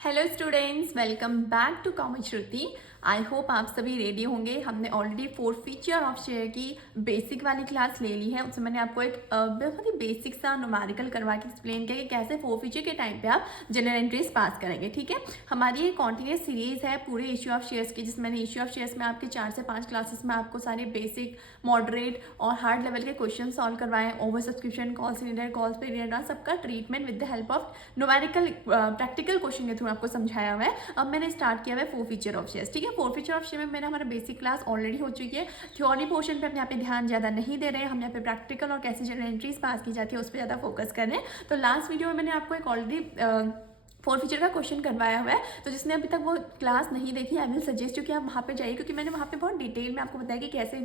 Hello students, welcome back to common Shruti. I hope आप सभी ready होंगे। हमने ऑलरेडी फीचर ऑफ शेयर की बेसिक वाली क्लास ले ली है। उसमें मैंने आपको एक बहुत ही बेसिक सा न्यूमेरिकल करवा के एक्सप्लेन किया कि कैसे फीचर के टाइम पे आप जनरल एंट्रीज पास करेंगे। ठीक है, हमारी ये कॉन्टिन्यूस सीरीज है पूरे इश्यू ऑफ शेयर्स की, जिसमें मैंने इश्यू ऑफ शेयर्स में आपके 4 से 5 क्लासेस में आपको सारे बेसिक, मॉडरेट और हार्ड लेवल के क्वेश्चन सॉल्व करवाए। Over subscription, calls leader, calls period, सबका treatment with the help of numerical practical question के थ्रू आपको समझाया हुआ है। अब मैंने स्टार्ट किया हुआ है फीचर ऑफ शेयर्स। ठीक है, फीचर ऑफ शेयर में मेरा हमारा बेसिक क्लास ऑलरेडी हो चुकी है। थ्योरी पोर्शन पे हम यहाँ पे ध्यान ज़्यादा नहीं दे रहे हैं, हम यहाँ पे प्रैक्टिकल और कैसे जनरल एंट्रीज पास की जाती है उस पर ज़्यादा फोकस कर रहे हैं। तो लास्ट वीडियो में मैंने आपको एक ऑलरेडी फीचर का क्वेश्चन करवाया हुआ है, तो जिसने अभी तक वो क्लास नहीं देखी, आई विल सजेस्ट यू कि आप वहाँ पे जाइए, क्योंकि मैंने वहाँ पे बहुत डिटेल में आपको बताया कि कैसे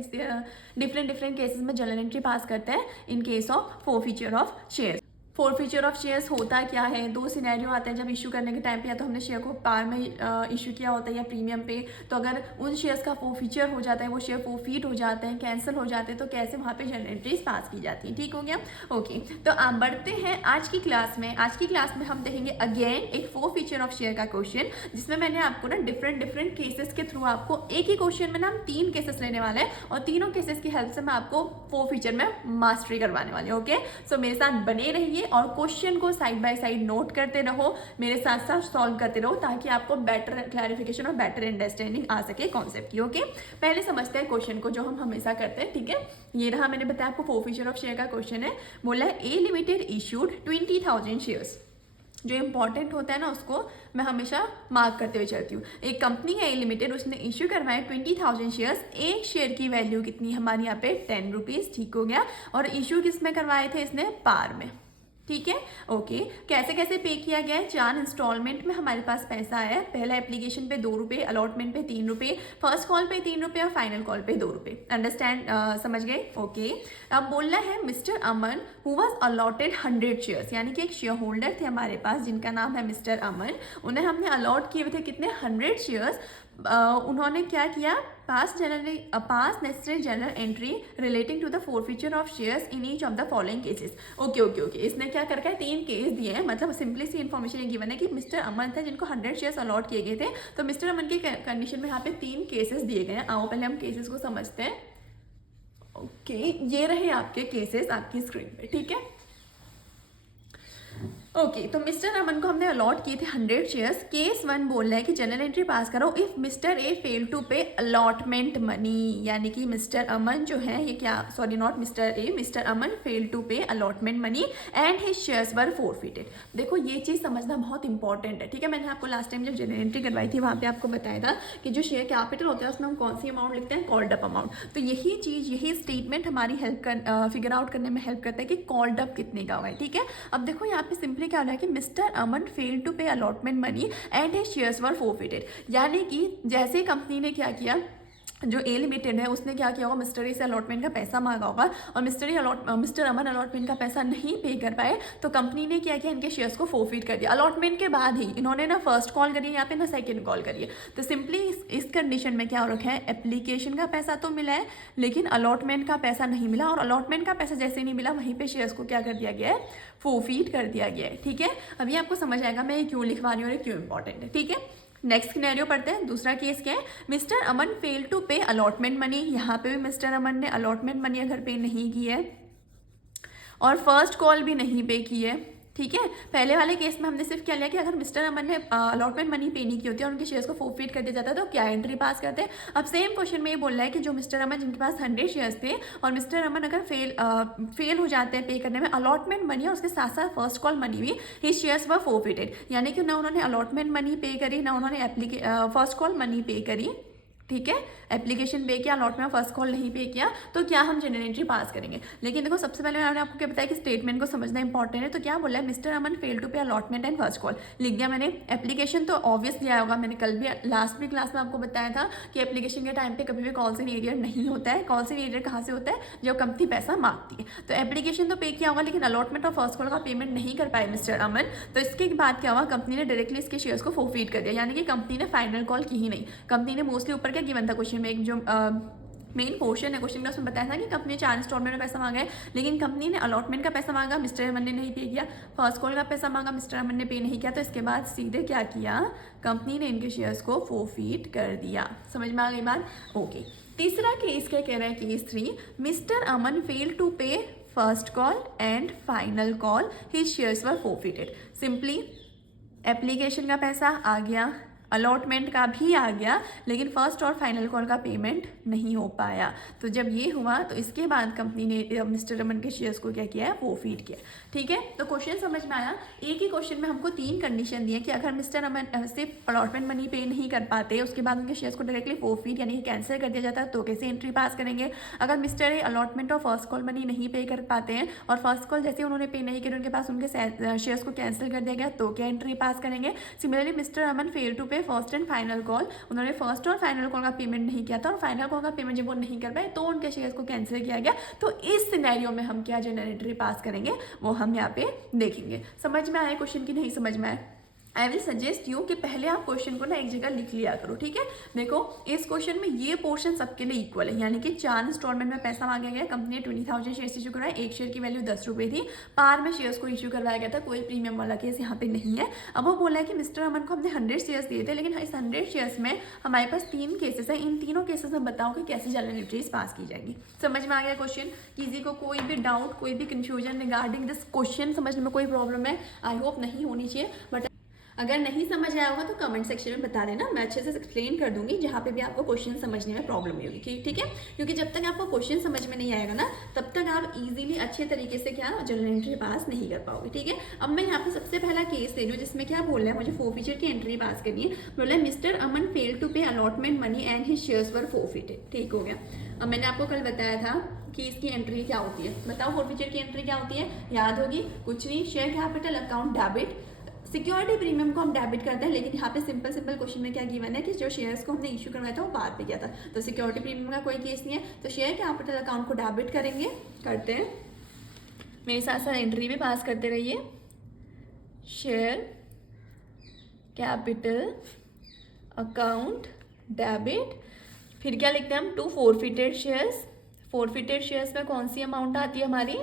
डिफरेंट केसेस में जनरल एंट्री पास करते हैं in case of feature of share. Feature of shares होता क्या है, दो सिनेरियो आते हैं जब इशू करने के टाइम पे। या तो हमने शेयर को पार में इशू किया होता है या प्रीमियम पे, तो अगर उन शेयर्स का फीचर हो जाता है, वो शेयर फॉरफीट हो जाते हैं, कैंसिल हो जाते हैं, तो कैसे वहाँ पे जनरल एंट्रीज पास की जाती है। ठीक हो गया, ओके। तो आप बढ़ते हैं आज की क्लास में। आज की क्लास में हम देखेंगे अगेन एक फीचर ऑफ शेयर का क्वेश्चन, जिसमें मैंने आपको ना डिफरेंट केसेस के थ्रू आपको एक ही क्वेश्चन में ना हम 3 केसेस लेने वाले हैं, और तीनों केसेस की हेल्प से मैं आपको फीचर में मास्टरी करवाने वाली हूँ। ओके, सो मेरे साथ बने रहिए और क्वेश्चन को साइड बाय साइड नोट करते रहो, मेरे साथ साथ सॉल्व करते रहो, ताकि आपको बेटर क्लैरिफिकेशन और बेटर अंडरस्टैंडिंग आ सके कॉन्सेप्ट की। ओके, पहले समझते हैं क्वेश्चन को, जो हम हमेशा करते हैं। ठीक है, ये रहा, मैंने बताया आपको फीचर ऑफ शेयर का क्वेश्चन है। बोला है ए लिमिटेड इशूड 20,000 शेयर्स। जो इंपॉर्टेंट होता है ना, उसको मैं हमेशा मार्क करते हुए चलती हूँ। एक कंपनी है ए लिमिटेड, उसने इश्यू करवाए 20,000 शेयर्स। एक शेयर की वैल्यू कितनी हमारी यहाँ पे 10 रुपीज़। ठीक हो गया, और इशू किस में करवाए थे, इसने पार में। ठीक है, ओके। कैसे कैसे पे किया गया है, 4 इंस्टॉलमेंट में हमारे पास पैसा है। पहला एप्लीकेशन पे 2 रुपये, अलॉटमेंट पे 3 रुपये, फर्स्ट कॉल पे 3 रुपये और फाइनल कॉल पे 2 रुपये। अंडरस्टैंड, समझ गए? ओके। अब बोलना है mister Aman who was allotted 100 shares, यानी कि एक शेयर होल्डर थे हमारे पास जिनका नाम है मिस्टर अमन। उन्हें हमने अलॉट किए हुए थे कितने, 100 शेयर्स। उन्होंने क्या किया, pass necessary journal entry relating to the forfeiture of shares in each of the following cases. Okay, इसने क्या करके 3 केस दिए हैं, मतलब सिंपली सी इन्फॉर्मेशन ये गिवन है कि मिस्टर अमन थे जिनको 100 शेयर्स अलॉट किए गए थे। तो मिस्टर अमन की कंडीशन में यहाँ पे 3 केसेस दिए गए हैं। आओ पहले हम केसेस को समझते हैं। ओके, ये रहे आपके केसेस आपकी स्क्रीन पे। ठीक है, ओके, तो मिस्टर अमन को हमने अलॉट किए थे 100 शेयर्स। केस 1 बोल रहा है कि जनरल एंट्री पास करो if mister A fail to pay allotment money, यानी कि मिस्टर अमन जो है, ये क्या, sorry not mister A, mister Aman fail to pay allotment money and his shares were forfeited. देखो, ये चीज़ समझना बहुत इंपॉर्टेंट है। ठीक है, मैंने आपको लास्ट टाइम जब जनरल एंट्री करवाई थी वहाँ पे आपको बताया था कि जो शेयर कैपिटल होता है उसमें हम कौन सी अमाउंट लिखते हैं, कॉल्ड अप अमाउंट। तो यही चीज़, यही स्टेटमेंट हमारी हेल्प कर फिगर आउट करने में हेल्प करता है कि कॉल्ड अप कितने का हुआ है। ठीक है, अब देखो यहाँ पे सिंपली क्या हो रहा है कि mister Aman fail to pay allotment money and his shares were forfeited, यानी कि जैसे कंपनी ने क्या किया, जो ए लिमिटेड है उसने क्या किया होगा, मिस्टर ए से अलॉटमेंट का पैसा मांगा होगा और मिस्टर अमन अलॉटमेंट का पैसा नहीं पे कर पाए, तो कंपनी ने क्या किया, इनके शेयर्स को फॉरफिट कर दिया। अलॉटमेंट के बाद ही इन्होंने ना फर्स्ट कॉल करी है यहाँ पे, ना सेकंड कॉल करी है। तो सिंपली इस कंडीशन में क्या हो रखा है, एप्लीकेशन का पैसा तो मिला है लेकिन अलॉटमेंट का पैसा नहीं मिला, और अलॉटमेंट का पैसा जैसे नहीं मिला वहीं पर शेयर्स को क्या कर दिया गया है, फॉरफिट कर दिया गया है। ठीक है, अभी आपको समझ आएगा मैं ये क्यों लिखवा रही हूँ और ये क्यों इंपॉर्टेंट है। ठीक है, नेक्स्ट सिनेरियो पढ़ते हैं। दूसरा केस क्या है, mister Aman fail to pay allotment money. यहाँ पे भी मिस्टर अमन ने अलॉटमेंट मनी अगर पे नहीं की है और फर्स्ट कॉल भी नहीं पे की है। ठीक है, पहले वाले केस में हमने सिर्फ क्या लिया कि अगर मिस्टर अमन ने अलॉटमेंट मनी पे नहीं की होती है और उनके शेयर्स को फॉरफिट कर दिया जाता है तो क्या एंट्री पास करते हैं। अब सेम क्वेश्चन में ये बोल रहा है कि जो मिस्टर अमन जिनके पास 100 शेयर्स थे और मिस्टर अमन अगर फेल हो जाते हैं पे करने में, अलॉटमेंट मनी और उसके साथ साथ फर्स्ट कॉल मनी भी, हिज शेयर्स वर फॉरफिटेड, यानी कि ना उन्होंने अलॉटमेंट मनी पे करी ना उन्होंने फर्स्ट कॉल मनी पे करी। ठीक है, एप्लीकेशन पे किया, अलॉटमेंट फर्स्ट कॉल नहीं पे किया, तो क्या हम जनरल एंट्री पास करेंगे। लेकिन देखो, सबसे पहले मैंने आपको क्या बताया कि स्टेटमेंट को समझना इंपॉर्टेंट है। तो क्या बोला है, mister Aman fail to pay allotment and first call लिख दिया मैंने। एप्लीकेशन तो ऑब्वियस दिया होगा, मैंने कल भी लास्ट भी क्लास में आपको बताया था कि एप्लीकेशन के टाइम पे कभी भी कॉल्स इन एरियर नहीं होता है। कॉल्स इन एरियर कहाँ से होता है, जब कंपनी पैसा मांगती है। तो एप्लीकेशन तो पे किया होगा लेकिन अलॉटमेंट और फर्स्ट कॉल का पेमेंट नहीं कर पाए मिस्टर अमन, तो इसके बाद क्या हुआ, कंपनी ने डायरेक्टली इसके शेयर्स को फॉरफिट कर दिया, यानी कि कंपनी ने फाइनल कॉल की ही नहीं। कंपनी ने मोस्टली ऊपर क्या गिवन था क्वेश्चन में, एक जो मेन पोर्शन है क्वेश्चन में, उसमें बताया था कि कंपनी 4 इंस्टॉलमेंट में पैसा मांगा है, लेकिन कंपनी ने अलॉटमेंट का पैसा मांगा, मिस्टर अमन ने नहीं पे किया। फर्स्ट कॉल का पैसा मांगा, मिस्टर अमन ने पे नहीं किया, तो इसके बाद सीधे क्या किया, कंपनी ने इनके शेयर्स को फोरफीट कर दिया। समझ में आ गई बात? ओके। तीसरा केस क्या कह रहा है, case 3, mister Aman fail to pay first call and final call, his shares were forfeited. Simply application का पैसा आ गया, अलॉटमेंट का भी आ गया, लेकिन फर्स्ट और फाइनल कॉल का पेमेंट नहीं हो पाया। तो जब ये हुआ तो इसके बाद कंपनी ने मिस्टर अमन के शेयर्स को क्या किया है, फोरफीट किया। ठीक है, तो क्वेश्चन समझ में आया। एक ही क्वेश्चन में हमको 3 कंडीशन दी है कि अगर मिस्टर अमन सिर्फ अलॉटमेंट मनी पे नहीं कर पाते, उसके बाद उनके शेयर्स को डायरेक्टली फोरफीट यानी कि कैंसिल कर दिया जाता है, तो कैसे एंट्री पास करेंगे। अगर मिस्टर अलॉटमेंट और फर्स्ट कॉल मनी नहीं पे कर पाते हैं और फर्स्ट कॉल जैसे उन्होंने पे नहीं किया, उनके पास उनके शेयर्स को कैंसिल कर दिया गया, तो क्या एंट्री पास करेंगे। Similarly mister Aman fail to pay first and final call, उन्होंने फर्स्ट और फाइनल कॉल का पेमेंट नहीं किया था और फाइनल कॉल का पेमेंट जब वो नहीं कर पाए तो उनके शेयर्स को कैंसिल किया गया। तो इस सिनेरियो में हम क्या जनरल एंट्री पास करेंगे वो हम यहाँ पे देखेंगे। समझ में आया क्वेश्चन की नहीं समझ में आया? आई विल सजेस्ट यू कि पहले आप क्वेश्चन को ना एक जगह लिख लिया करो। ठीक है, देखो इस क्वेश्चन में ये पोर्शन सबके लिए इक्वल है, यानी कि 4 इंस्टॉलमेंट में पैसा मांगा गया। कंपनी ने 20,000 शेयर्स इशू करवाए, एक शेयर की वैल्यू 10 रुपये थी, पार में शेयर्स को इशू करवाया गया था, कोई प्रीमियम वाला केस यहाँ पे नहीं है। अब वो बोला है कि मिस्टर अमन को हमने 100 शेयर्स दिए थे, लेकिन इस 100 शेयर्स में हमारे पास 3 केसेस है, इन तीनों केसेस में बताओ कि कैसे जनरल एंट्रीज पास की जाएगी। समझ में आ गया क्वेश्चन? किसी को कोई भी डाउट, कोई भी कंफ्यूजन रिगार्डिंग दिस क्वेश्चन समझने में कोई प्रॉब्लम है? आई होप नहीं होनी चाहिए, बट अगर नहीं समझ आया होगा तो कमेंट सेक्शन में बता देना, मैं अच्छे से एक्सप्लेन कर दूंगी जहाँ पे भी आपको क्वेश्चन समझने में प्रॉब्लम नहीं होगी। ठीक है, क्योंकि जब तक आपको क्वेश्चन समझ में नहीं आएगा ना, तब तक आप इजीली अच्छे तरीके से क्या जनरल एंट्री पास नहीं कर पाओगे। ठीक है, अब मैं यहाँ पे सबसे पहला केस ले लूँ जिसमें क्या बोल रहा है, मुझे फोरफीचर की एंट्री पास करनी है। बोला है mister Aman fail to pay allotment money and his shares were forfeited. ठीक हो गया। अब मैंने आपको कल बताया था कि इसकी एंट्री क्या होती है, बताओ फोरफीचर की एंट्री क्या होती है? याद होगी, कुछ नहीं, share capital account debit, security premium को हम डेबिट करते हैं, लेकिन यहाँ पे सिंपल क्वेश्चन में क्या गिवन है कि जो शेयर्स को हमने इशू करवाया था वो पार पे किया था, तो सिक्योरिटी प्रीमियम का कोई केस नहीं है, तो शेयर कैपिटल अकाउंट को डेबिट करेंगे, करते हैं। मेरे साथ साथ एंट्री भी पास करते रहिए। शेयर कैपिटल अकाउंट डेबिट, फिर क्या लिखते हैं हम, to forfeited shares. Forfeited shares में कौन सी अमाउंट आती है हमारी,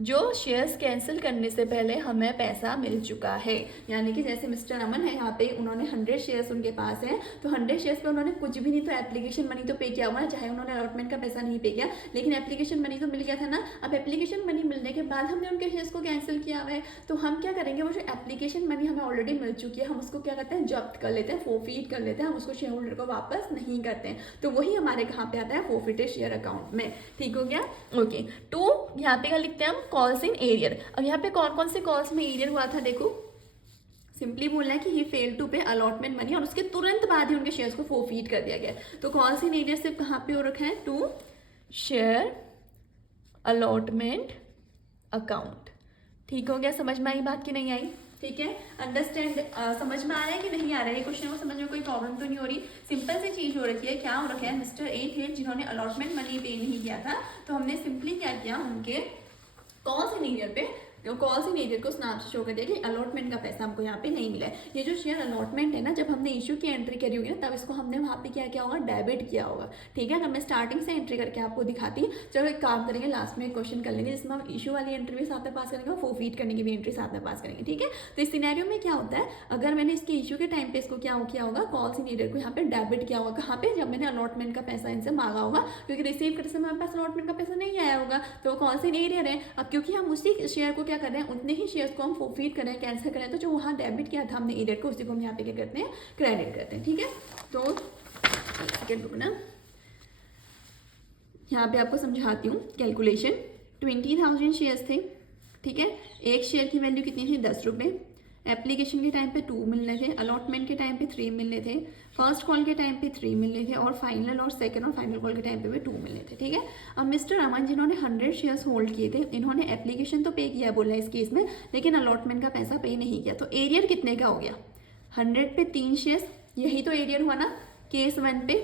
जो शेयर्स कैंसिल करने से पहले हमें पैसा मिल चुका है। यानी कि जैसे मिस्टर अमन है, यहाँ पे उन्होंने 100 शेयर्स उनके पास हैं, तो 100 शेयर्स पे उन्होंने कुछ भी नहीं तो एप्लीकेशन मनी तो पे किया हुआ है, चाहे उन्होंने अलॉटमेंट का पैसा नहीं पे किया, लेकिन एप्लीकेशन मनी तो मिल गया था ना। अब एप्लीकेशन मनी मिलने के बाद हमने उनके शेयर्स को कैंसिल किया हुआ है, तो हम क्या करेंगे, वो जो एप्लीकेशन मनी हमें ऑलरेडी मिल चुकी है, हम उसको क्या करते हैं, जब्त कर लेते हैं, फोरफीट कर लेते हैं, हम उसको शेयर होल्डर को वापस नहीं करते हैं। तो वही हमारे कहाँ पे आता है, फोरफिटेड शेयर अकाउंट में। ठीक हो गया? ओके। टू यहाँ पे क्या लिखते हैं हम, कॉल्स इन एरियर। अब यहाँ पे कौन कौन से कॉल्स में एरियर हुआ था, देखो सिंपली बोलना है कि ही fail to pay allotment money, और उसके तुरंत बाद ही उनके शेयर्स को फोरफीट कर दिया गया। तो कॉल्स इन एरियर सिर्फ कहाँ पे हो रखा है, टू शेयर अलॉटमेंट अकाउंट। ठीक हो गया? समझ में आई बात की नहीं आई? ठीक है, अंडरस्टैंड, समझ में आ रहा है कि नहीं आ रहा है? ये क्वेश्चन को समझ में कोई प्रॉब्लम तो नहीं हो रही? सिंपल सी चीज हो रखी है, क्या हो रखा है, मिस्टर ए थे जिन्होंने अलॉटमेंट मनी पे नहीं किया था, तो हमने सिंपली क्या किया, उनके कॉल्स इन एरियर पे, कॉल्स इन एरियर को उस नाम से शो कर दिया कि अलॉटमेंट का पैसा हमको यहाँ पे नहीं मिला है। ये जो शेयर अलॉटमेंट है ना, जब हमने इशू की एंट्री करी होगी ना, तब इसको हमने वहाँ पे क्या किया होगा, डेबिट किया होगा। ठीक है, अगर मैं स्टार्टिंग से एंट्री करके आपको दिखाती, चलो एक काम करेंगे, लास्ट में एक क्वेश्चन कर लेंगे जिसमें हम इशू वाली एंट्री भी साथ में पास करेंगे और फोरफीट करने की भी एंट्री साथ में पास करेंगे। ठीक है, तो इस सिनेरियो में क्या होता है, अगर मैंने इसके इशू के टाइम पे इसको क्या किया होगा, कॉल्स इन एरियर को यहाँ पे डेबिट किया होगा। कहाँ पे, जब मैंने अलॉटमेंट का पैसा इनसे मांगा होगा, क्योंकि रिसीव करते समय हमारे पास अलॉटमेंट का पैसा नहीं आया होगा, तो कॉल्स इन एरियर है। अब क्योंकि हम उसी शेयर को क्या कर रहे हैं, उतने ही शेयर्स को हम फोरफीट करें, कैंसिल करें, तो जो वहाँ डेबिट किया था हमने एरियर को, उसी को हम यहाँ पे क्या करते हैं, क्रेडिट करते हैं। ठीक है, तो सेकेंड रुकना, यहाँ पे आपको समझाती हूँ कैलकुलेशन। 20,000 शेयर्स थे, ठीक है, एक शेयर की वैल्यू कितनी थी, 10 रुपये। एप्लीकेशन के टाइम पे 2 मिलने थे, अलॉटमेंट के टाइम पे 3 मिलने थे, फर्स्ट कॉल के टाइम पे 3 मिलने थे, और फाइनल और सेकंड और फाइनल कॉल के टाइम पे भी 2 मिलने थे। ठीक है, अब मिस्टर अमन जिन्होंने 100 शेयर्स होल्ड किए थे, इन्होंने एप्लीकेशन तो पे किया बोल रहा है इस केस में, लेकिन अलॉटमेंट का पैसा पे नहीं किया, तो एरियर कितने का हो गया, 100 पे 3 शेयर्स, यही तो एरियर हुआ ना केस 1 पे,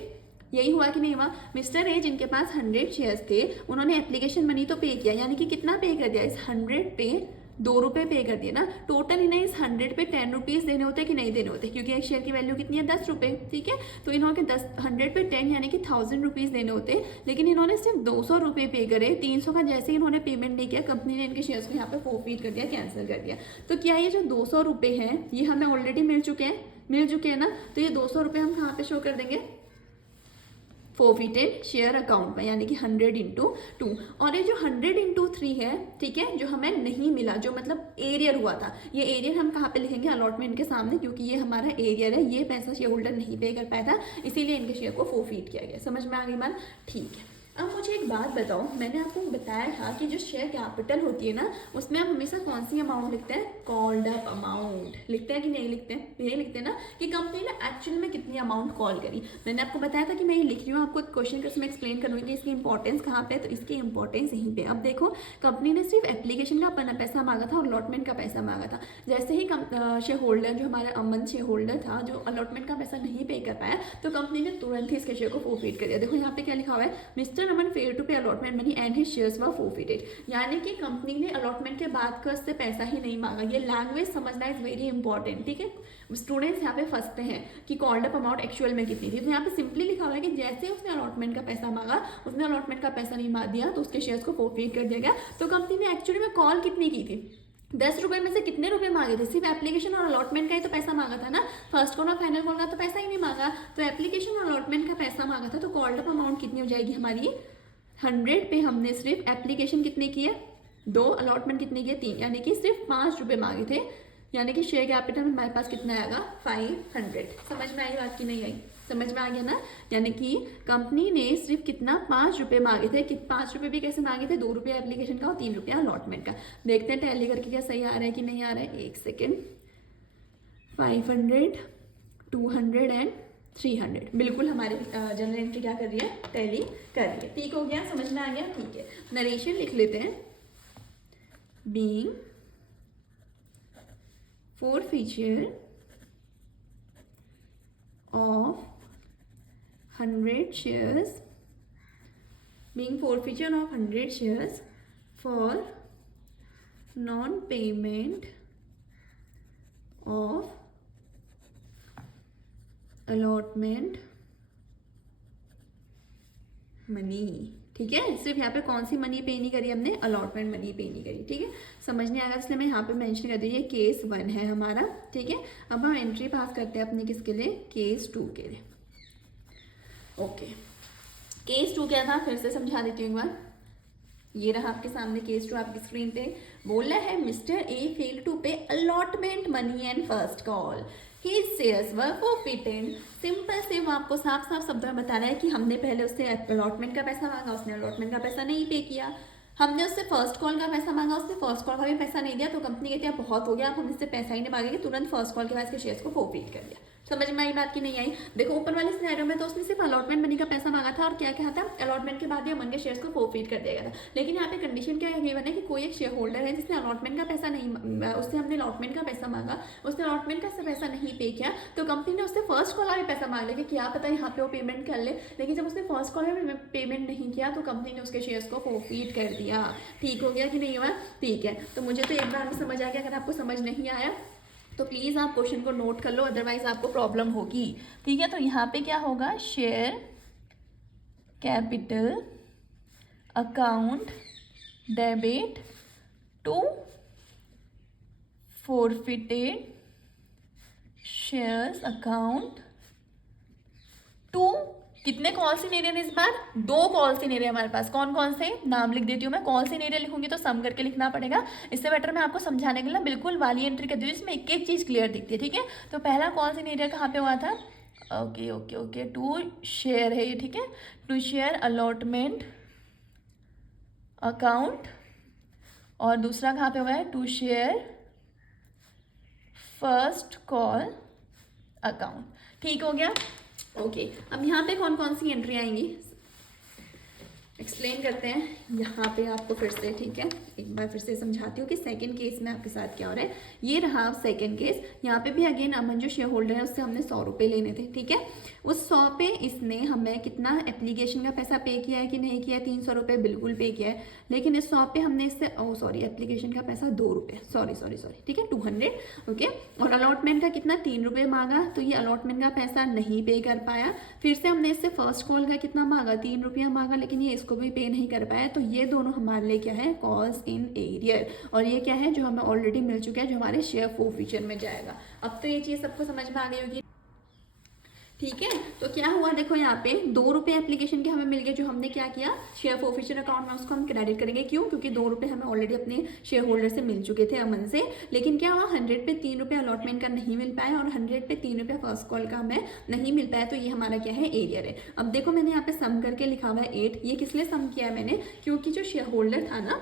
यही हुआ कि नहीं हुआ। मिस्टर ए जिनके पास 100 शेयर्स थे, उन्होंने एप्लीकेशन मनी तो पे किया, यानी कि कितना पे कर दिया, इस 100 पे ₹2 पे कर दिए ना, टोटल इन्हें इस 100 पे 10 रुपीज़ देने होते कि नहीं देने होते, क्योंकि एक शेयर की वैल्यू कितनी है ₹10, ठीक है। तो इन्होंने 100 पे 10 यानी कि 1000 रुपीज़ देने होते, लेकिन इन्होंने सिर्फ ₹200 पे करे। 300 का जैसे इन्होंने पेमेंट नहीं किया, कंपनी ने इनके शेयर्स को यहाँ पे फोरफीट कर दिया, कैंसिल कर दिया। तो क्या ये जो ₹200 हैं ये हमें ऑलरेडी मिल चुके हैं ना। तो ये ₹200 हम कहाँ पे शो कर देंगे, फोरफिटेड शेयर अकाउंट में, यानी कि 100 × 2। और ये जो 100 × 3 है, ठीक है, जो हमें नहीं मिला, जो मतलब एरियर हुआ था, ये एरियर हम कहाँ पे लिखेंगे, अलॉटमेंट के सामने, क्योंकि ये हमारा एरियर है, ये पैसा शेयर होल्डर नहीं पे कर पाया था, इसीलिए इनके शेयर को फोरफिट किया गया। समझ में आ गई बात, ठीक है। अब मुझे एक बात बताओ, मैंने आपको बताया था कि जो शेयर कैपिटल होती है ना, उसमें हम हमेशा कौन सी अमाउंट लिखते हैं, कॉल्ड अप अमाउंट लिखते हैं कि नहीं लिखते हैं, यही लिखते हैं ना, कि कंपनी ने एक्चुअल में कितनी अमाउंट कॉल करी। मैंने आपको बताया था कि मैं ये लिख रही हूँ, आपको एक क्वेश्चन करके मैं एक्सप्लेन करूँगी कि इसकी इंपॉर्टेंस कहाँ पे है। तो इसकी इंपॉर्टेंस यहीं पे। अब देखो, कंपनी ने सिर्फ एप्लीकेशन का पैसा मांगा था और अलॉटमेंट का पैसा मांगा था। जैसे ही शेयर होल्डर, जो हमारा अमन शेयर होल्डर था, जो अलॉटमेंट का पैसा नहीं पे कर पाया, तो कंपनी ने तुरंत ही इसके शेयर को फोरफिट कर दिया। देखो यहाँ पे क्या लिखा हुआ है, mister Aman failed to pay allotment money and his shares were forfeited, यानी कि कंपनी ने अलॉटमेंट के बाद का उससे पैसा ही नहीं मांगा। ये लैंग्वेज समझना इज वेरी इंपॉर्टेंट, ठीक है। स्टूडेंट्स यहाँ पे फंसते हैं कि कॉल्ड अप अमाउंट एक्चुअल में कितनी थी। तो यहाँ पे सिंपली लिखा हुआ है कि जैसे उसने अलॉटमेंट का पैसा मांगा, उसने अलॉटमेंट का पैसा नहीं मार दिया, तो उसके शेयर्स को फोरफिट कर दिया गया। तो कंपनी ने एक्चुअली में कॉल कितनी की थी, ₹10 में से कितने रुपए मांगे थे, सिर्फ एप्लीकेशन और अलॉटमेंट का ही तो पैसा मांगा था ना, फर्स्ट कॉल और फाइनल कॉल का तो पैसा ही नहीं मांगा। तो एप्लीकेशन और अलॉटमेंट का पैसा मांगा था, तो कॉल्ड अप अमाउंट कितनी हो जाएगी हमारी, 100 पे हमने सिर्फ एप्लीकेशन कितने किए, 2, अलॉटमेंट कितने किए, 3, यानी कि सिर्फ ₹5 मांगे थे, यानी कि शेयर कैपिटल में हमारे पास कितना आएगा, 500। समझ में आई बात की नहीं आई, समझ में आ गया ना। यानी कि कंपनी ने सिर्फ कितना, ₹5 मांगे थे। ₹5 भी कैसे मांगे थे, ₹2 एप्लीकेशन का और ₹3 अलॉटमेंट का। देखते हैं टैली करके क्या सही आ रहा है कि नहीं आ रहा है, एक सेकेंड। 500, 200 एंड 300 बिल्कुल हमारे जनरल एंट्री क्या कर रही है, टैली कर रही है। ठीक हो गया, समझ में आ गया, ठीक है। नरेशन लिख लेते हैं, being forfeiture of 100 shares, being forfeiture of 100 shares for non-payment of allotment money, ठीक है। सिर्फ यहाँ पे कौन सी मनी पे नहीं करी हमने, अलॉटमेंट मनी पे नहीं करी, ठीक है। समझ नहीं आएगा इसलिए मैं यहाँ पे मेंशन कर दी, ये केस 1 है हमारा, ठीक है। अब हम एंट्री पास करते हैं अपने किसके लिए, केस 2 के लिए। ओके, केस 2 क्या था, फिर से समझा देती हूँ एक बार। ये रहा आपके सामने केस 2 आपकी स्क्रीन पे। बोला है mister A fail to pay allotment money and first call, His shares were forfeited। Simple से वो आपको साफ साफ शब्दों में बता रहा है कि हमने पहले उससे अलॉटमेंट का पैसा मांगा, उसने अलॉटमेंट का पैसा नहीं पे किया। हमने उससे फर्स्ट कॉल का पैसा मांगा, उसने फर्स्ट कॉल का भी पैसा नहीं दिया। तो कंपनी कहती है बहुत हो गया, आप हम इससे पैसा ही नहीं मांगेंगे, तुरंत फर्स्ट कॉल के बाद इसके शेयर्स को फोरफिट कर दिया। समझ में आई बात की नहीं आई। देखो ऊपर वाले सिनेरियो में तो उसने सिर्फ अलॉटमेंट मनी का पैसा मांगा था और क्या क्या था, अलॉटमेंट के बाद ही अमन के शेयर्स को फोरफिट कर दिया गया था। लेकिन यहाँ पे कंडीशन क्या है, कि कोई एक शेयर होल्डर है जिसने अलॉटमेंट का पैसा नहीं, उससे हमने अलॉटमेंट का पैसा मांगा, उसने अलॉटमेंट का पैसा नहीं पे किया, तो कंपनी ने उससे फर्स्ट कॉल का भी पैसा मांग लिया कि क्या पता यहाँ पे वो पेमेंट कर ले। लेकिन जब उसने फर्स्ट कॉल में पेमेंट नहीं किया तो कंपनी ने उसके शेयर्स को फोरफिट कर दिया। ठीक हो गया कि नहीं हुआ, ठीक है। तो मुझे तो एक बार में समझ आ गया, अगर आपको समझ नहीं आया तो प्लीज़ आप क्वेश्चन को नोट कर लो, अदरवाइज आपको प्रॉब्लम होगी, ठीक है। तो यहाँ पे क्या होगा, share capital account debit to forfeited shares account to, कितने कॉल सिनेरियो इस बार, 2 कॉल सिनेरियो हमारे पास। कौन कौन से, नाम लिख देती हूँ मैं, कॉल सिनेरियो लिखूंगी तो सम करके लिखना पड़ेगा। इससे बेटर मैं आपको समझाने के लिए बिल्कुल वाली एंट्री कर दी हूँ जिसमें एक एक चीज़ क्लियर दिखती है, ठीक है। तो पहला कॉल सिनेरियो कहाँ पे हुआ था, okay okay okay, to share है ये, ठीक है, टू शेयर अलॉटमेंट अकाउंट, और दूसरा कहाँ पे हुआ है, to share first call account. ठीक हो गया, ओके। अब यहाँ पे कौन कौन सी एंट्री आएंगी, एक्सप्लेन करते हैं यहाँ पे आपको फिर से, ठीक है। एक बार फिर से समझाती हूँ कि सेकंड केस में आपके साथ क्या हो रहा है। ये रहा सेकंड केस। यहाँ पे भी अगेन अमन जो शेयर होल्डर है उससे हमने 100 रुपये लेने थे, ठीक है। उस 100 पे इसने हमें कितना एप्लीकेशन का पैसा पे किया है कि नहीं किया है? 300 रुपये बिल्कुल पे किया है। लेकिन इस 100 पे हमने इससे एप्लीकेशन का पैसा 2 रुपये, सॉरी, ठीक है, 200, ओके। और अलॉटमेंट का कितना? 3 रुपये मांगा, तो ये अलॉटमेंट का पैसा नहीं पे कर पाया। फिर से हमने इससे फर्स्ट कॉल का कितना मांगा? 3 रुपया मांगा, लेकिन ये इसको भी पे नहीं कर पाया। तो ये दोनों हमारे लिए क्या है? Cost in arrear. और ये क्या है? जो हमें ऑलरेडी मिल चुका है, जो हमारे शेयर फोरफीचर में जाएगा। अब तो ये चीज़ सबको समझ में आ गई होगी, ठीक है। तो क्या हुआ देखो, यहाँ पे 2 रुपये एप्लीकेशन के हमें मिल गए, जो हमने क्या किया शेयर फोरफीचर अकाउंट में उसको हम क्रेडिट करेंगे। क्यों? क्योंकि 2 रुपये हमें ऑलरेडी अपने शेयर होल्डर से मिल चुके थे, अमन से। लेकिन क्या हुआ, 100 पे 3 रुपये अलॉटमेंट का नहीं मिल पाया और 100 पे 3 रुपये फर्स्ट कॉल का हमें नहीं मिल पाया। तो ये हमारा क्या है? एरियर है। अब देखो मैंने यहाँ पे सम करके लिखा हुआ है 8। ये किस लिए सम किया है मैंने? क्योंकि जो शेयर होल्डर था ना,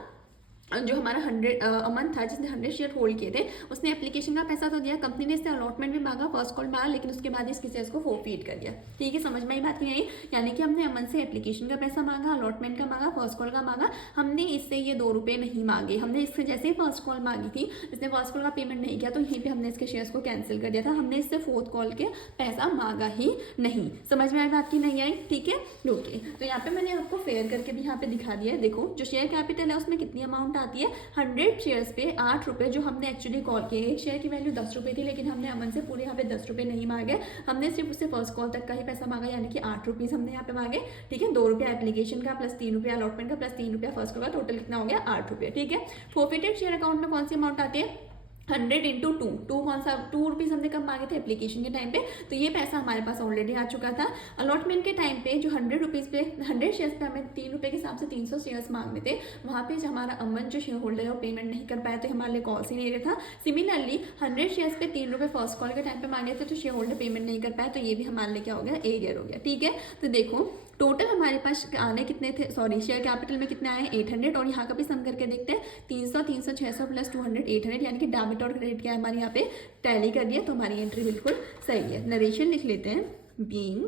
जो हमारा 100 अमन था जिसने 100 शेयर होल्ड किए थे, उसने एप्लीकेशन का पैसा तो दिया, कंपनी ने इससे अलॉटमेंट भी मांगा, फर्स्ट कॉल मांगा, लेकिन उसके बाद इसके शेयर्स को फोरफीट कर दिया, ठीक है। समझ में ही बात नहीं आई? यानी कि हमने अमन से एप्लीकेशन का पैसा मांगा, अलॉटमेंट का मांगा, फर्स्ट कॉल का मांगा, हमने इससे ये 2 रुपये नहीं मांगे। हमने इससे जैसे ही फर्स्ट कॉल मांगी थी, इसने फर्स्ट कॉल का पेमेंट नहीं किया, तो यहीं पर हमने इसके शेयर्स को कैंसिल कर दिया था। हमने इससे फोर्थ कॉल के पैसा मांगा ही नहीं। समझ में आई बात की नहीं आई? ठीक है, ओके। तो यहाँ पे मैंने आपको फेयर करके भी यहाँ पे दिखा दिया है। देखो जो शेयर कैपिटल है उसमें कितनी अमाउंट आती है? 100 शेयर्स पे 8 रुपये, जो हमने एक्चुअली कॉल किए। एक शेयर की वैल्यू 10 रुपये थी, लेकिन हमने अमन से पूरे यहाँ पे 10 रुपये नहीं मांगे, हमने सिर्फ उससे फर्स्ट कॉल तक का ही पैसा मांगा, यानी कि 8 रुपीज़ हमने यहाँ पे मांगे, ठीक है। 2 रुपये एप्लीकेशन का प्लस 3 रुपये अलॉटमेंट का प्लस 3 रुपया फर्स्ट कॉल का, टोटल कितना हो गया? 8 रुपये, ठीक है। फोरफिटेड शेयर अकाउंट में कौन सी अमाउंट आती है? 100 इंटू 2 कौन सा? 2 रुपीज़ हमने कब मांगे थे? एप्लीकेशन के टाइम पे। तो ये पैसा हमारे पास ऑलरेडी आ चुका था। अलॉटमेंट के टाइम पे जो 100 रुपीज़ पे 100 शेयर्स पे हमें 3 रुपये के हिसाब से 300 शेयर्स मांगने थे, वहाँ पे जो हमारा अमन जो शेयर होल्डर है वो पेमेंट नहीं कर पाया, तो हमारे लिए कॉल ही नहीं रहा था। सिमिलरली 100 शेयर्स पे 3 रुपये फर्स्ट कॉल के टाइम पे मांगे थे, तो शेयर होल्डर पेमेंट नहीं कर पाया, तो ये भी हमारे लिए क्या हो गया? एरियर हो गया, ठीक है। तो देखो टोटल हमारे पास आने कितने थे? शेयर कैपिटल में कितने आए? 800। और यहाँ का भी सम करके देखते हैं, 300 300 600 प्लस 200 800, यानी कि डेबिट और क्रेडिट क्या है हमारे यहाँ पे टैली कर दिया, तो हमारी एंट्री बिल्कुल सही है। नरेशन लिख लेते हैं, being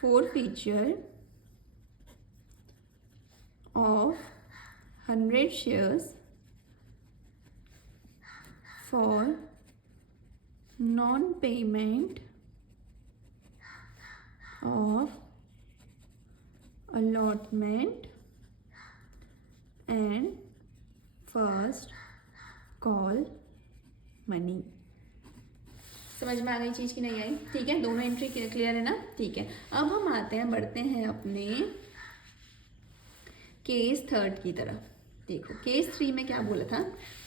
forfeiture of 100 shares for non payment of allotment and first call money। समझ में आ गई चीज़ की नहीं आई? ठीक है, दोनों एंट्री क्लियर है ना? ठीक है। अब हम आते हैं, बढ़ते हैं अपने केस 3 की तरफ। देखो केस 3 में क्या बोला था,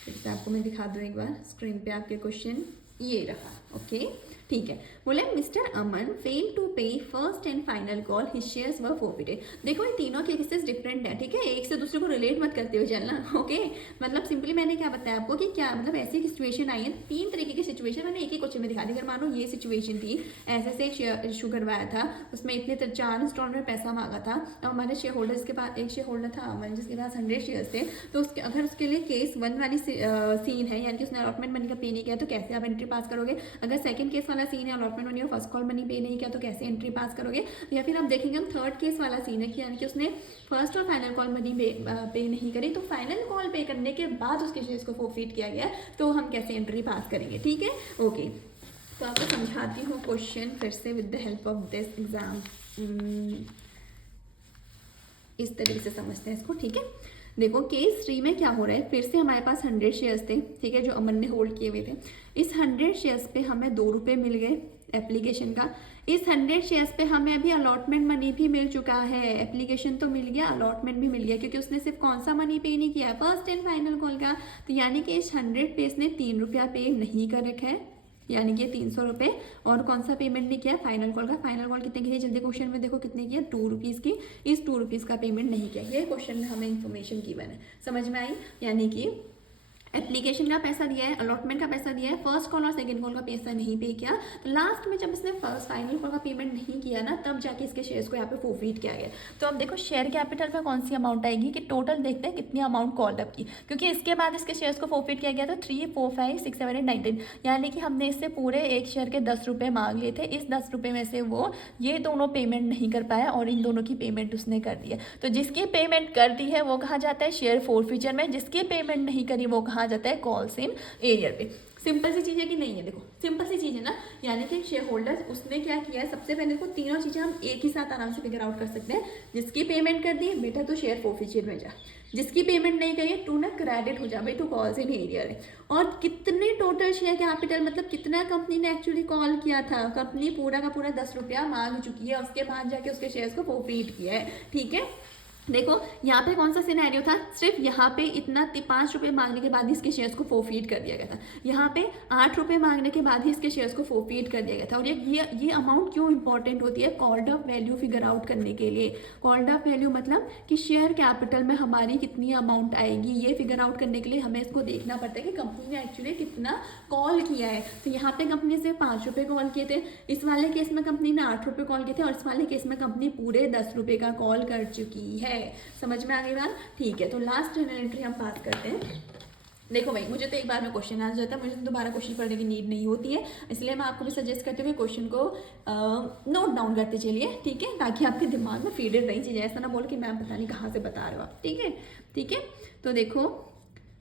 फिर से आपको मैं दिखा दूँ एक बार स्क्रीन पे। आपके क्वेश्चन ये रहा, ओके, ठीक है। बोले mister Aman fail to pay first and final call, his shares were forfeited. देखो ये तीनों केसेस डिफरेंट है, ठीक है। एक से दूसरे को रिलेट मत करते हुए चलना, ओके। मतलब सिंपली मैंने क्या बताया आपको कि क्या मतलब ऐसी सिचुएशन आई है, 3 तरीके की सिचुएशन मैंने एक ही क्वेश्चन में दिखा दी। अगर मानो ये सिचुएशन थी, ऐसे से एक इशू करवाया था, उसमें इतने 4 इंस्टॉलमेंट में पैसा मांगा था, और हमारे शेयर होल्डर्स के पास एक शेयर होल्डर था अमन जिसके पास 100 शेयर्स थे, तो उसके अगर उसके लिए केस 1 वाली सीन है, यानी कि उसने अलॉटमेंट मनी का पे नहीं किया, तो कैसे आप एंट्री पास करोगे? अगर सेकंड केस वाला सीन है, अलॉटमेंट मनी और फर्स्ट कॉल मनी पे नहीं किया, तो कैसे एंट्री पास करोगे? या फिर आप देखेंगे हम थर्ड केस वाला सीन है कि यानी कि उसने फर्स्ट और फाइनल कॉल मनी पे नहीं करी, तो फाइनल कॉल पे करने के बाद उसके शेयर्स को फोरफीट किया गया, तो हम कैसे एंट्री पास करेंगे? ठीक है, ओके। तो आपको समझाती हूँ क्वेश्चन फिर से with the help of this exam. इस तरीके से समझते हैं इसको, ठीक है। देखो केस 3 में क्या हो रहा है, फिर से हमारे पास 100 शेयर्स थे, ठीक है, जो अमन ने होल्ड किए हुए थे। इस 100 शेयर्स पे हमें 2 रुपये मिल गए एप्लीकेशन का। इस 100 शेयर्स पे हमें अभी अलॉटमेंट मनी भी मिल चुका है, एप्लीकेशन तो मिल गया, अलॉटमेंट भी मिल गया, क्योंकि उसने सिर्फ कौन सा मनी पे नहीं किया? फर्स्ट एंड फाइनल कॉल का। तो यानी कि इस 100 पे इसने 3 रुपया पे नहीं कर रखा है, यानी कि 300 रुपये। और कौन सा पेमेंट नहीं किया? फाइनल कॉल का। फाइनल कॉल कितने की है? जल्दी क्वेश्चन में देखो कितने की है? 2 रुपीज़ की। इस 2 रुपीज़ का पेमेंट नहीं किया, ये क्वेश्चन में हमें इन्फॉर्मेशन गिवन है। समझ में आई? यानी कि एप्लीकेशन का पैसा दिया है, अलॉटमेंट का पैसा दिया है, फर्स्ट कॉल और सेकंड कॉल का पैसा नहीं पे किया, तो लास्ट में जब इसने फर्स्ट फाइनल कॉल का पेमेंट नहीं किया ना, तब जाके इसके शेयर्स को यहाँ पे फोरफीट किया गया। तो अब देखो शेयर कैपिटल में कौन सी अमाउंट आएगी कि टोटल देखते हैं कितनी अमाउंट कॉल अप की, क्योंकि इसके बाद इसके शेयर्स को फोरफीट किया गया तो 3, 4, 5, 6, 7, 8, 9, 10, यानी कि हमने इससे पूरे एक शेयर के 10 रुपये मांग लिए थे। इस 10 रुपये में से वो ये दोनों पेमेंट नहीं कर पाया और इन दोनों की पेमेंट उसने कर दी है। तो जिसकी पेमेंट कर दी है वो कहा जाता है शेयर फोरफीचर में, जिसकी पेमेंट नहीं करी वो कहा जाता है कॉल्स इन एरियर पे। सिंपल सी चीज़ है कि नहीं है, देखो सिंपल सी चीज़ है ना। यानी कि शेयर होल्डर उसने क्या किया है, सबसे पहले को तीनों चीज़ें हम एक ही साथ आराम से फिगर आउट कर सकते हैं। जिसकी पेमेंट कर दी बेटा तो शेयर फोरफीचर में जा, जिसकी पेमेंट नहीं करी तू ना क्रेडिट हो जा भाई, तू कॉल्स इन एरियर है। और कितने टोटल शेयर कैपिटल मतलब कितना कंपनी ने एक्चुअली कॉल किया था, कंपनी पूरा का पूरा 10 रुपया मांग चुकी है, उसके बाद जाके उसके शेयर्स को फोरफीट किया है। ठीक है, देखो यहाँ पे कौन सा सिनेरियो था, सिर्फ यहाँ पे इतना 5 रुपये मांगने के बाद ही इसके शेयर्स को फोरफीट कर दिया गया था। यहाँ पे 8 रुपये मांगने के बाद ही इसके शेयर्स को फोरफीट कर दिया गया था। और ये अमाउंट क्यों इंपॉर्टेंट होती है, called up value figure out करने के लिए। कॉल्ड अप वैल्यू मतलब कि शेयर कैपिटल में हमारी कितनी अमाउंट आएगी, ये फिगर आउट करने के लिए हमें इसको देखना पड़ता है कि कंपनी ने एक्चुअली कितना कॉल किया है। तो यहाँ पे कंपनी से 5 रुपये कॉल किए थे, इस वाले केस में कंपनी ने 8 रुपये कॉल किए थे, और इस वाले केस में कंपनी पूरे 10 रुपये का कॉल कर चुकी है। समझ में आ गई बात? ठीक है, तो लास्ट एंट्री हम बात करते हैं। देखो भाई, मुझे तो एक बार में क्वेश्चन आ जाता है, मुझे तो दोबारा क्वेश्चन पढ़ने की नीड नहीं होती है, इसलिए मैं आपको भी सजेस्ट करती हूँ कि क्वेश्चन को नोट डाउन करते चलिए, ठीक है, ताकि आपके दिमाग में फीडेड रही चीज़ें, ऐसा ना बोल कि मैम पता नहीं कहाँ से बता रहे हो आप। ठीक है, ठीक है, तो देखो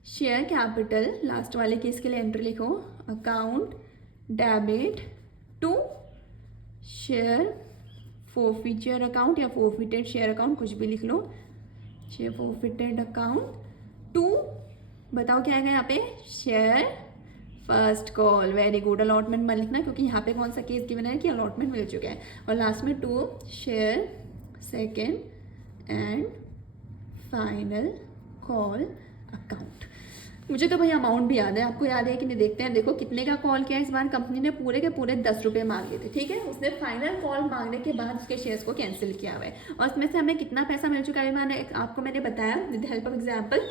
शेयर कैपिटल लास्ट वाले केस के लिए एंट्री लिखो, account debit to share forfeiture account या फोरफिटेड शेयर अकाउंट, कुछ भी लिख लो, शेयर फोरफिटेड अकाउंट टू, बताओ क्या आएगा यहाँ पे, share first call. Very good, allotment मत लिखना क्योंकि यहाँ पे कौन सा केस गिवन है कि अलॉटमेंट मिल चुका है। और लास्ट में to share second and final call account. मुझे तो भाई अमाउंट भी याद है, आपको याद है कि नहीं, देखते हैं। देखो कितने का कॉल किया इस बार कंपनी ने, पूरे के पूरे 10 रुपये मांग लिए थे। ठीक है, उसने फाइनल कॉल मांगने के बाद उसके शेयर्स को कैंसिल किया हुआ है, और इसमें से हमें कितना पैसा मिल चुका है मैंने आपको बताया with the help of example.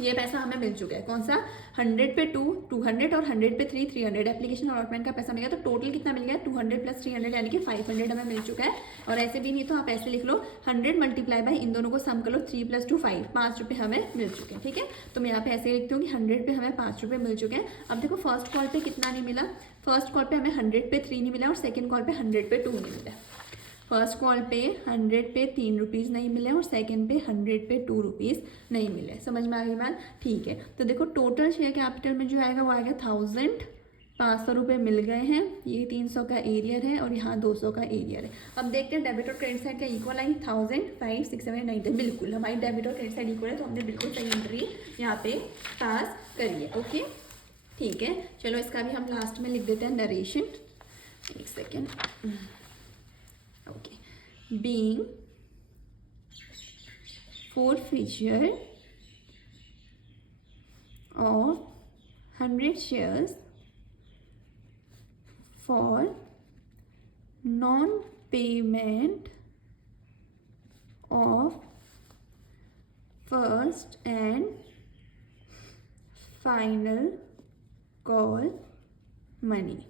ये पैसा हमें मिल चुका है, कौन सा, 100 पे 2, 200 और 100 पे 3, 300 एप्लीकेशन अलॉटमेंट का पैसा मिल गया। तो टोटल कितना मिल गया, 200 प्लस 300 यानी कि 500 हमें मिल चुका है। और ऐसे भी नहीं तो आप ऐसे लिख लो, 100 मल्टीप्लाई बाई इन दोनों को सम कर लो, 3 + 2 5, 5 रुपये हमें मिल चुके हैं। ठीक है, तो मैं यहाँ पे ऐसे लिखती हूँ कि 100 पे हमें 5 रुपये मिल चुके हैं। अब देखो फर्स्ट कॉल पे कितना नहीं मिला, फर्स्ट कॉल पे हमें 100 पे 3 नहीं मिला, और सेकेंड कॉल पे 100 पे 2 नहीं मिला। फर्स्ट कॉल पे 100 पे 3 रुपीज़ नहीं मिले, और सेकंड पे 100 पे 2 रुपीज़ नहीं मिले। समझ में आ गई बात? ठीक है, तो देखो टोटल शेयर कैपिटल में जो आएगा वो आएगा 1500 रुपये मिल गए हैं। ये 300 का एरियर है और यहाँ 200 का एरियर है। अब देखते हैं डेबिट और क्रेडिट साइड का इक्वल आई, 1000, 5, 6, 7, 9, 10, बिल्कुल हमारी डेबिट और क्रेडिट साइड इक्वल है, तो हमने बिल्कुल सही एंट्री यहाँ पे पास करी है। ओके, ठीक है, चलो इसका भी हम लास्ट में लिख देते हैं नरेशन। एक second, okay, being forfeiture of 100 shares for non-payment of first and final call money।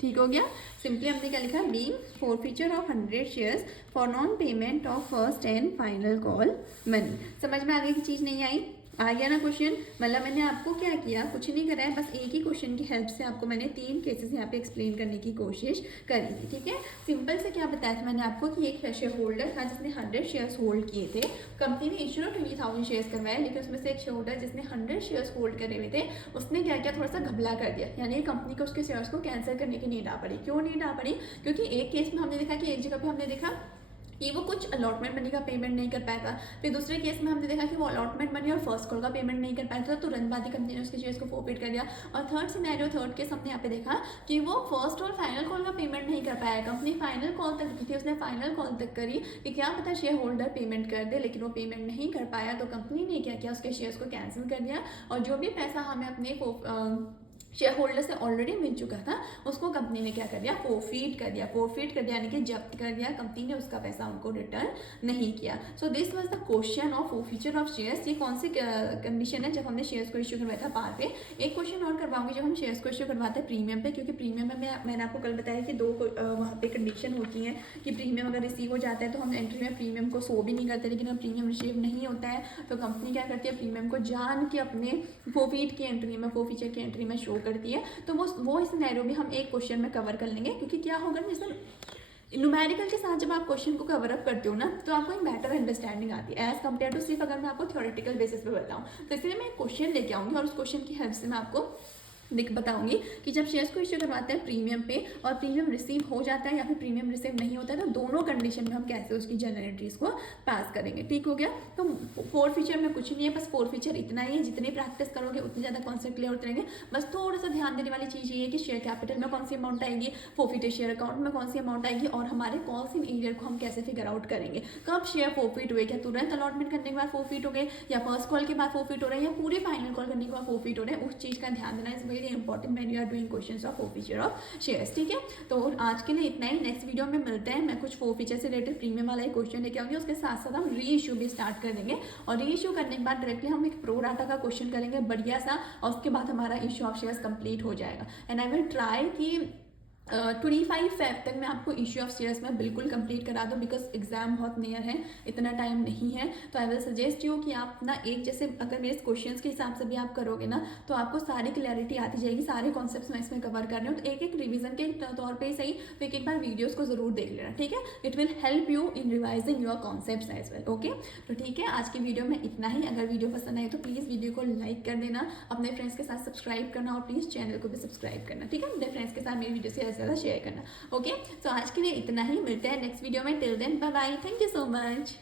ठीक हो गया, सिंपली हमने क्या लिखा, being forfeiture of 100 shares for non payment of first and final call money. समझ में आगे की चीज़ नहीं आई? आ गया ना क्वेश्चन? मतलब मैंने आपको क्या किया, कुछ नहीं करा है, बस एक ही क्वेश्चन की हेल्प से आपको मैंने 3 केसेस यहाँ पे एक्सप्लेन करने की कोशिश करी थी। ठीक है, सिंपल से क्या बताया था मैंने आपको कि एक शेयर होल्डर था जिसने 100 शेयर्स होल्ड किए थे। कंपनी ने इश्यू 20,000 शेयर्स करवाए, लेकिन उसमें से एक शेयर होल्डर जिसने 100 शेयर्स होल्ड करे हुए थे, उसने क्या किया, थोड़ा सा घबला कर दिया, यानी कंपनी को उसके शेयर्स को कैंसिल करने की नीड आ पड़ी। क्यों नीड आ पड़ी? क्योंकि एक केस में हमने देखा कि एक जगह पर हमने देखा कि वो कुछ अलॉटमेंट मनी का पेमेंट नहीं कर पाया था, फिर दूसरे केस में हमने देखा कि वो अलॉटमेंट मनी और फर्स्ट कॉल का पेमेंट नहीं कर पाया था, तुरंत बाद ही कंपनी ने उसके शेयर्स को फोरफिट कर दिया। और थर्ड सिनेरियो, थर्ड केस हमने यहाँ पे देखा कि वो फर्स्ट और फाइनल कॉल का पेमेंट नहीं कर पाया, कंपनी फाइनल कॉल तक की थी, उसने फाइनल कॉल तक करी कि क्या पता शेयर होल्डर पेमेंट कर दे, लेकिन वो पेमेंट नहीं कर पाया, तो कंपनी ने क्या किया, उसके शेयर्स को कैंसिल कर दिया, और जो भी पैसा हमें अपने शेयर होल्डर से ऑलरेडी मिल चुका था, उसको कंपनी ने क्या कर दिया, फोरफीट कर दिया। फोरफीट कर दिया यानी कि जब्त कर दिया, कंपनी ने उसका पैसा उनको रिटर्न नहीं किया। So this was the question of forfeiture of shares. ये कौन सी कंडीशन है जब हमने शेयर्स को इश्यू करवाया था पार पे। एक क्वेश्चन और करवाऊंगी जब हम शेयर्स को इश्यू करवाते हैं प्रीमियम पे, क्योंकि प्रीमियम में मैंने आपको कल बताया कि दो वहाँ पे कंडीशन होती है कि प्रीमियम अगर रिसीव हो जाता है तो हम एंट्री में प्रीमियम को शो भी नहीं करते, लेकिन अगर प्रीमियम रिसीव नहीं होता है तो कंपनी क्या करती है, प्रीमियम को जान के अपने फोरफीट की एंट्री में, फोरफीचर की एंट्री में शो करती है। तो वो इस सिनेरियो भी हम एक क्वेश्चन में कवर कर लेंगे, क्योंकि क्या होगा जैसे न्यूमेरिकल के साथ जब आप क्वेश्चन को कवर अप करते हो ना, तो आपको एक बेटर अंडरस्टैंडिंग आती है एज कम्पेयर टू सिर्फ अगर मैं आपको थ्योरेटिकल बेसिस पे बताऊं। तो इसलिए मैं एक क्वेश्चन लेके आऊंगी और उस क्वेश्चन की हेल्प से मैं आपको बताऊंगी कि जब शेयर्स को इश्यू करवाते हैं प्रीमियम पे और प्रीमियम रिसीव हो जाता है या फिर प्रीमियम रिसीव नहीं होता है, तो दोनों कंडीशन में हम कैसे उसकी जनरल एंट्रीज को पास करेंगे। ठीक हो गया। तो फोर फीचर में कुछ नहीं है, बस फोर फीचर इतना ही है, जितनी प्रैक्टिस करोगे उतने ज़्यादा कॉन्सेप्ट क्लियर होते रहेंगे। बस थोड़ा सा ध्यान देने वाली चीज़ ये है कि शेयर कैपिटल में कौन सी अमाउंट आएगी, फोरफीटेड शेयर अकाउंट में कौन सी अमाउंट आएगी, और हमारे कॉल्स इन एरियर को हम कैसे फिगर आउट करेंगे। कब शेयर फोरफीट हुए, क्या तुरंत अलॉटमेंट करने के बाद फोरफीट हो गए, या फर्स्ट कॉल के बाद फोरफीट हो रहे हैं, या पूरे फाइनल कॉल करने के बाद फोरफीट हो रहे हैं, उस चीज़ का ध्यान देना is very important when you are doing questions of forfeiture of shares. ठीक है, तो आज के लिए इतना ही। नेक्स्ट वीडियो में मिलते हैं। मैं कुछ फोरफीचर से रिलेटेड प्रीमियम वाला एक क्वेश्चन लेके आऊंगी, उसके साथ साथ हम री इशू भी स्टार्ट कर देंगे, और री इशू करने के बाद डायरेक्टली हम एक प्रो डाटा का क्वेश्चन करेंगे बढ़िया सा, और उसके बाद हमारा इशू ऑफ शेयर्स कंप्लीट हो जाएगा। एंड आई विल ट्राई कि 25 फेब तक मैं आपको इश्यू ऑफ शेयर्स में बिल्कुल कंप्लीट करा दूँ, बिकॉज एग्जाम बहुत नियर है, इतना टाइम नहीं है। तो आई विल सजेस्ट यू कि आप ना एक जैसे अगर मेरे क्वेश्चंस के हिसाब से भी आप करोगे ना, तो आपको सारी क्लैरिटी आती जाएगी, सारे कॉन्सेप्ट्स मैं इसमें कवर कर रही हूँ। तो एक एक रिवीजन के तौर पर ही सही, तो एक बार वीडियोज़ को ज़रूर देख लेना। ठीक है, it will help you in revising your concepts as well. Okay, तो ठीक है, आज की वीडियो में इतना ही। अगर वीडियो पसंद आए तो प्लीज़ वीडियो को लाइक कर देना, अपने फ्रेंड्स के साथ सब्सक्राइब करना, और प्लीज़ चैनल को भी सब्सक्राइब करना। ठीक है, अपने फ्रेंड्स के साथ मेरी वीडियो से ज़्यादा शेयर करना। ओके, तो आज के लिए इतना ही। मिलते हैं नेक्स्ट वीडियो में। Till then bye bye, thank you so much.